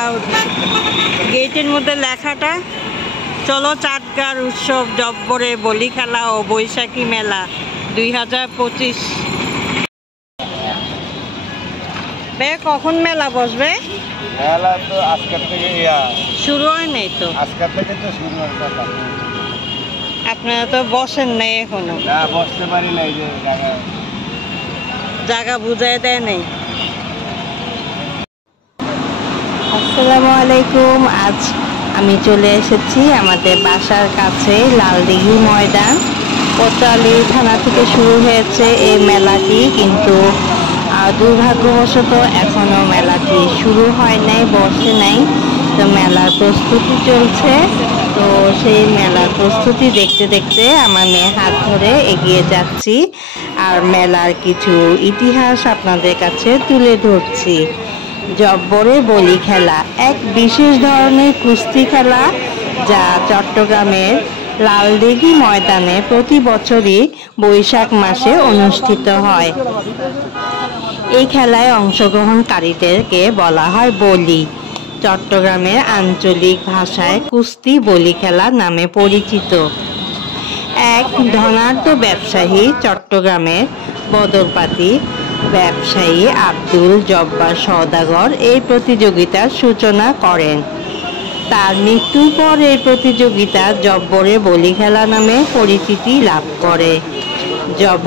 Out. গেটের মধ্যে লেখাটা চলো চাটগার উৎসব জব্বরে বলি খেলা ও বৈশাখী মেলা 2025। কখন মেলা বসবে? মেলা তো আজকের থেকে শুরু হয় নাই তো, আজকের থেকে তো শুরু হচ্ছে। আপনারা তো বসেন নাই এখনো? না, বসতে পারি নাই, যে জায়গা বুঝাই দেয় নাই। আসসালামু আলাইকুম। আজ আমি চলে এসেছি আমাদের বাসার কাছে লালদিঘি ময়দান। কোতোয়ালি থানা থেকে শুরু হয়েছে এই মেলাটি, কিন্তু দুর্ভাগ্যবশত এখনো মেলাটি শুরু হয় নাই, বসে নাই। তো মেলার প্রস্তুতি চলছে। তো সেই মেলার প্রস্তুতি দেখতে দেখতে আমার মেয়ে হাত ধরে এগিয়ে যাচ্ছি আর মেলার কিছু ইতিহাস আপনাদের কাছে তুলে ধরছি। জব্বরে বলি খেলা এক বিশেষ ধরনের কুস্তি খেলা, যা চট্টগ্রামের লালদিঘি ময়দানে প্রতি বছরই বৈশাখ মাসে অনুষ্ঠিত হয়। এই খেলায় অংশগ্রহণকারীদেরকে বলা হয় বলি। চট্টগ্রামের আঞ্চলিক ভাষায় কুস্তি বলি খেলা নামে পরিচিত। এক ধনাঢ্য ব্যবসায়ী, চট্টগ্রামের বদরপাতি ব্যবসায়ী আব্দুল জব্বার সওদাগর এই প্রতিযোগিতার সূচনা করেন। তার মৃত্যুর পর এই প্রতিযোগিতা জব্বরে বলি খেলা নামে পরিচিতি লাভ করে।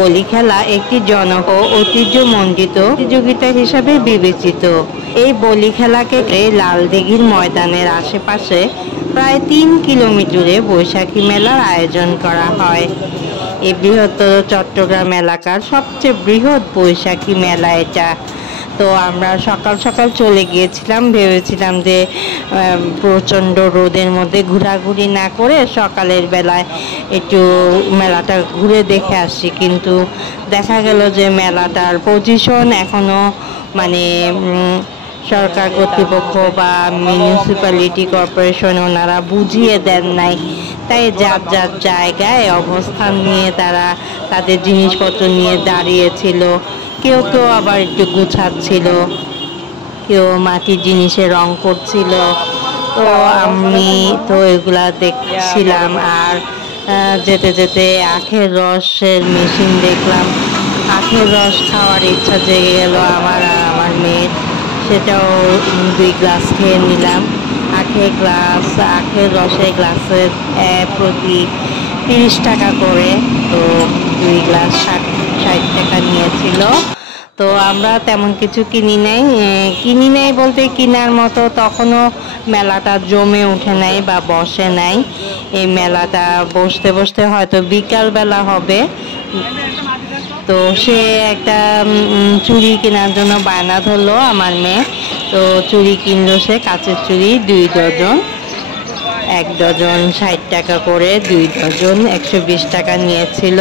বলি খেলা একটি জনক ও ঐতিহ্যমণ্ডিত প্রতিযোগিতা হিসাবে বিবেচিত। এই বলি খেলাকে লালদিঘির ময়দানের আশেপাশে প্রায় 3 কিলোমিটারে বৈশাখী মেলার আয়োজন করা হয়। এই বৃহত্তর চট্টগ্রাম এলাকার সবচেয়ে বৃহৎ বৈশাখী মেলা এটা। তো আমরা সকাল সকাল চলে গিয়েছিলাম, ভেবেছিলাম যে প্রচণ্ড রোদের মধ্যে ঘোরাঘুরি না করে সকালের বেলায় একটু মেলাটা ঘুরে দেখে আসি, কিন্তু দেখা গেল যে মেলাটার পজিশন এখনো মানে সরকার কর্তৃপক্ষ বা মিউনিসিপ্যালিটি কর্পোরেশন ওনারা বুঝিয়ে দেন নাই। তাই যার যার জায়গায় অবস্থান নিয়ে তারা তাদের জিনিসপত্র নিয়ে দাঁড়িয়েছিল। কেউ তো আবার একটু গুছাচ্ছিল, কেউ মাটির জিনিসে রং করছিল। তো আমি তো এগুলা দেখছিলাম। আর যেতে যেতে আখের রসের মেশিন দেখলাম। আখের রস খাওয়ার ইচ্ছা জেগে গেল আমার আর আমার মেয়ের। সেটাও 2 গ্লাস খেয়ে নিলাম। আখের রসের গ্লাসের প্রতি 30 টাকা করে। তো 2 গ্লাস 60 টাকা নিয়েছিল। তো আমরা তেমন কিছু কিনি নাই বলতে কিনার মতো তখনও মেলাটা জমে উঠে নাই বা বসে নাই। এই মেলাটা বসতে বসতে হয়তো বিকাল বেলা হবে। তো সে একটা চুড়ি কেনার জন্য বায়না ধরলো আমার মেয়ে। তো চুড়ি কিনলো সে, কাচের চুড়ি 2 ডজন। 1 ডজন 60 টাকা করে, 2 ডজন 120 টাকা নিয়েছিল।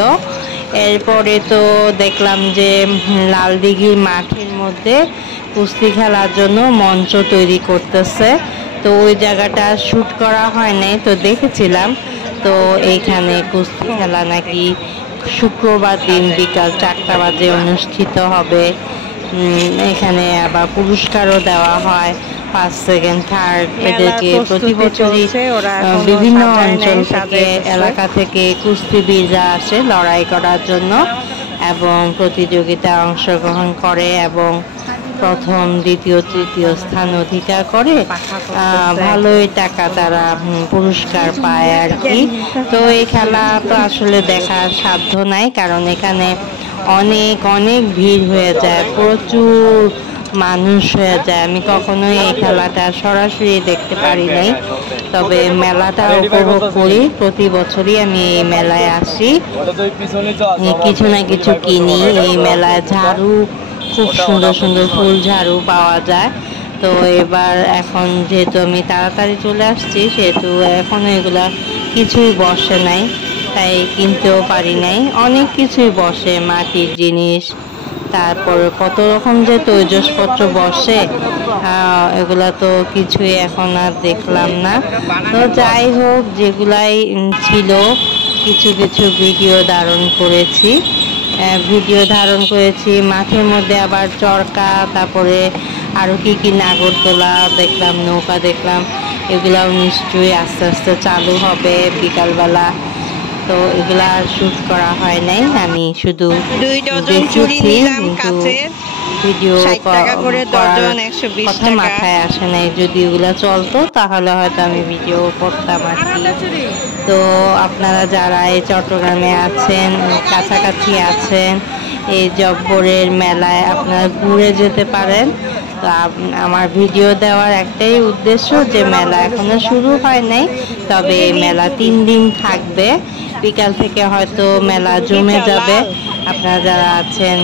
এরপরে তো দেখলাম যে লালদিঘির মাঠের মধ্যে কুস্তি খেলার জন্য মঞ্চ তৈরি করতেছে। তো ওই জায়গাটা শ্যুট করা হয় নাই, তো দেখেছিলাম। তো এইখানে কুস্তি খেলা নাকি শুক্রবার দিন বিকাল 4টা বাজে অনুষ্ঠিত হবে। এখানে আবার পুরস্কারও দেওয়া হয়, 1st, 2nd, 3rd। এদেরকে প্রতি বছরই বিভিন্ন অঞ্চল থেকে, এলাকা থেকে কুস্তিবিদরা আসে লড়াই করার জন্য এবং প্রতিযোগিতায় অংশগ্রহণ করে এবং প্রথম, দ্বিতীয়, তৃতীয় স্থান অধিকার করে ভালোই টাকা তারা পুরস্কার পায় আর কি। তো এই খেলা তো আসলে দেখার সাধ্য নাই, কারণ এখানে অনেক অনেক ভিড় হয়ে যায়, প্রচুর মানুষ হয়ে যায়। আমি কখনোই এই খেলাটা সরাসরি দেখতে পারি নাই, তবে মেলাটা উপভোগ করি। প্রতি বছরই আমি এই মেলায় আসি, কিছু না কিছু কিনি। এই মেলায় ঝাড়ু, খুব সুন্দর সুন্দর ফুল ঝাড়ু পাওয়া যায়। তো এখন যেহেতু আমি তাড়াতাড়ি চলে আসছি, সেহেতু এখনো এগুলা কিছুই বসে নাই, তাই কিনতেও পারি নাই। অনেক কিছুই বসে, মাটির জিনিস, তারপর কত রকম যে তৈজসপত্র বসে, এগুলা তো কিছুই এখন আর দেখলাম না। তো যাই হোক, যেগুলাই ছিল কিছু কিছু ভিডিও ধারণ করেছি। মাঠের মধ্যে আবার চরকা, তারপরে আরও কি কি নাগরদোলা দেখলাম, নৌকা দেখলাম, এগুলাও নিশ্চয়ই আস্তে আস্তে চালু হবে বিকালবেলা। তো এগুলা আর শ্যুট করা হয় নাই, আমি শুধু 2 ডজন চুড়ি দেখেছি, নিলাম কিন্তু কাচের, ভিডিও 60 টাকা করে করার ডজন, 120 কথা টাকা। মাথায় আসে নাই। যদি ওগুলো চলতো তাহলে হয়তো আমি ভিডিও করতাম আর কি। তো আপনারা যারা এই চট্টগ্রামে আছেন, কাছাকাছি আছেন, এই জব্বরের মেলায় আপনারা ঘুরে যেতে পারেন। তো আমার ভিডিও দেওয়ার একটাই উদ্দেশ্য যে মেলা এখনো শুরু হয় নাই, তবে এই মেলা 3 দিন থাকবে। বিকাল থেকে হয়তো মেলা জমে যাবে। আপনারা যারা আছেন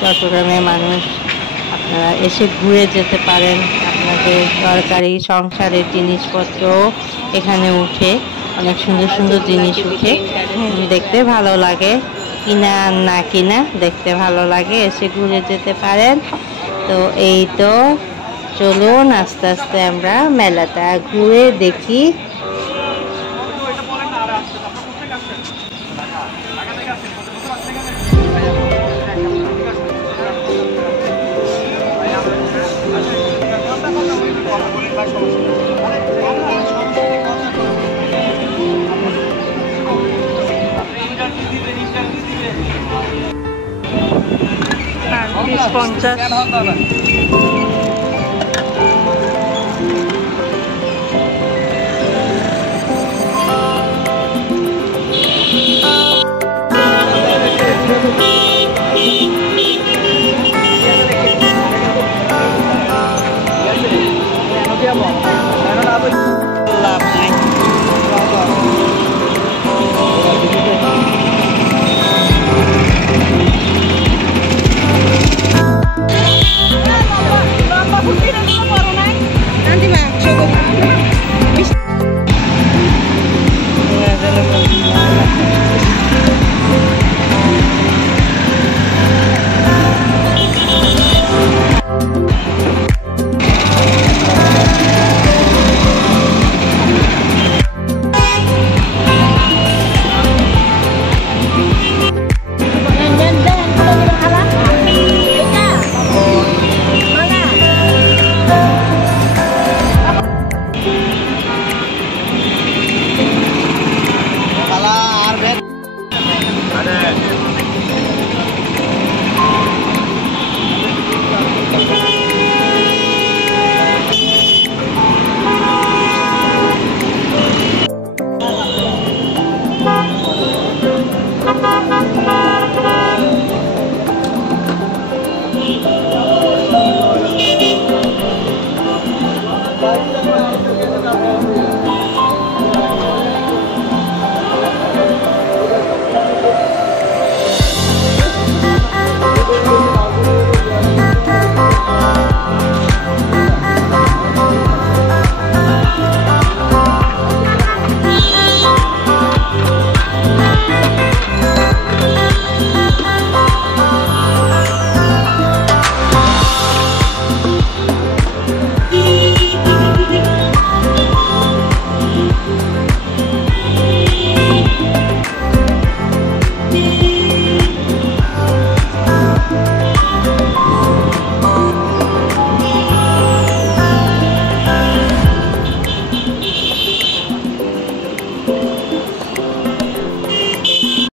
চট্টগ্রামের মানুষ, আপনারা এসে ঘুরে যেতে পারেন। আপনাদের দরকারি সংসারের জিনিসপত্র এখানে উঠে, অনেক সুন্দর সুন্দর জিনিস উঠে, দেখতে ভালো লাগে। কিনা না কিনা, দেখতে ভালো লাগে, এসে ঘুরে যেতে পারেন। তো এই তো, চলুন আস্তে আস্তে আমরা মেলাটা ঘুরে দেখি। আর 20-50